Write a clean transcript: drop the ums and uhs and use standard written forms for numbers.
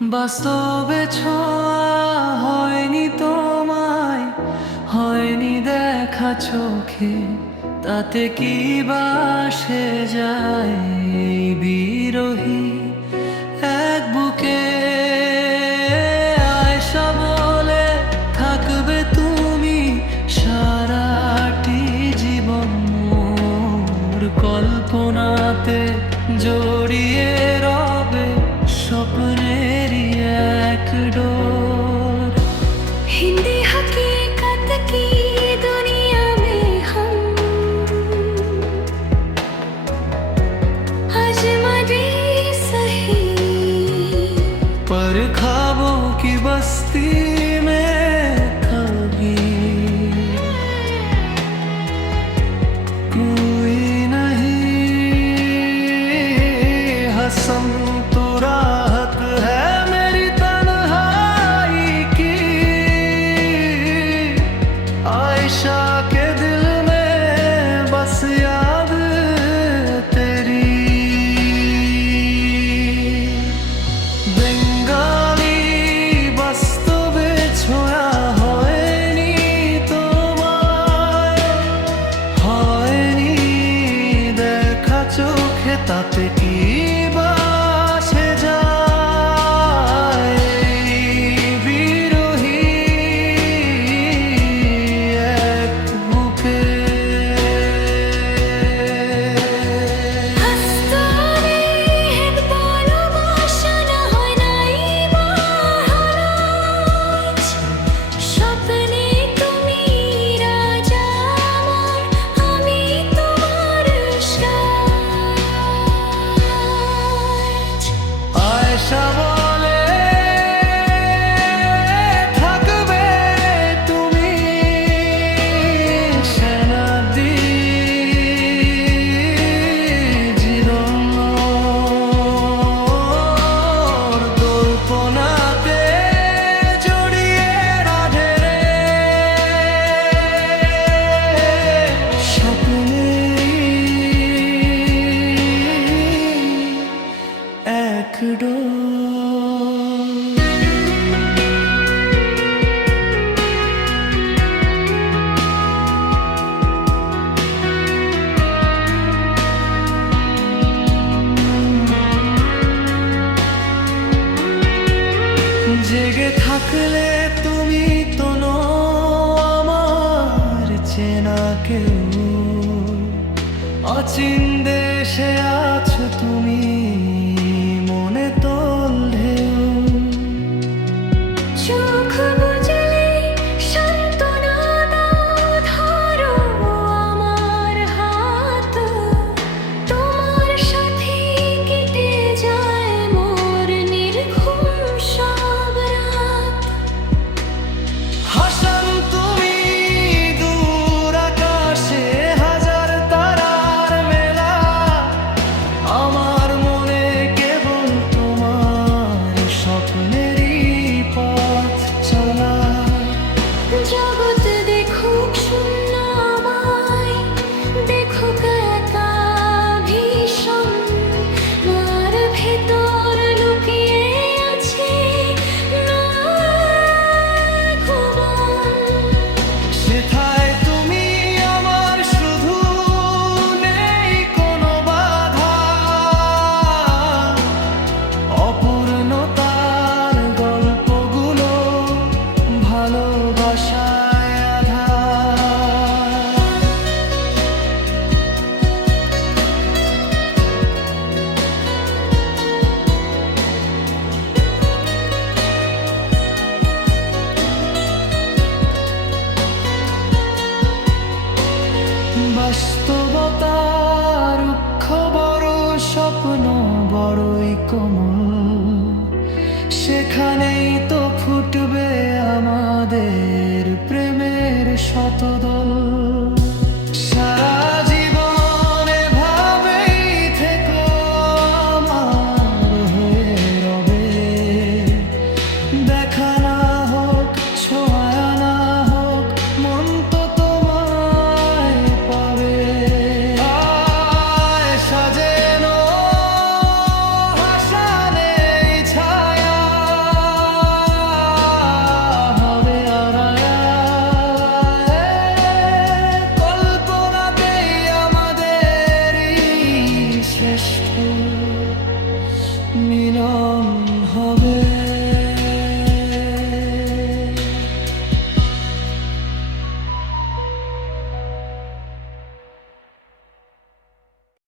বাস্তবে ছোঁয়া হয়নি তোমায়, হয়নি দেখা চোখে, তাতে কি বাসে যায় এই বিরহী এক বুকে। আয়শা বলে থাকবে তুমি সারাটি জীবন, মোর কল্পনাতে জড়িয়ে রবে স্বপ্নেরই এক ডোর। हिंदी हकीकत की दुनिया में हम अजनबी सही, पर ख्वाबों की बस्ती में कभी कोई नहीं। हसम तो राहत है मेरी तन्हाई की, आयशा के दिल में बस याद तेरी। বেঙ্গালি বাস্তবে ছোঁয়া হয়নি তোমায়, হয়নি দেখা চোখে, তাতে কি বাসে যায় বিরহী এক বুকে। हस्तरे एक ভালোবাসা না হয় নাই মহারাজ, স্বপ্নে তুমি রাজা আমার, আমি তোমার সাজ। আয়শা বলে থাকবে তুমি সেনাদি জীবন, কল্পনাতে জড়িয়ে রাধে রে স্বপ্নেরই এক ডোর। জেগে থাকলে তুমি তো নও আমার চেনা কেউ, অচিন দেশে আছো তুমি মনে তোল ঢেউ। চোখ বুজলে সান্ত্বনা দাও, ধরো আমার হাত, তোমার সাথে কেটে যায় মোর নির্ঘুম সব রাত। হাসান তুমি দূর আকাশে হাজার তারার মেলা, আমার মনে কেবল তোমার স্বপ্নেরই পথ চলা। জগৎ দেখুক শূন্য আমায়, দেখুক একা ভীষণ, আর ভেতর লুকিয়ে আছে নায়ক মন। সেথায় তুমি আমার শুধু, নেই কোনো বাধা, অপূর্ণতার গল্পগুলো ভালোবাসায় আধা। বাস্তবতা রুক্ষ বড়, স্বপ্ন বড়ই কোমল, সেখানে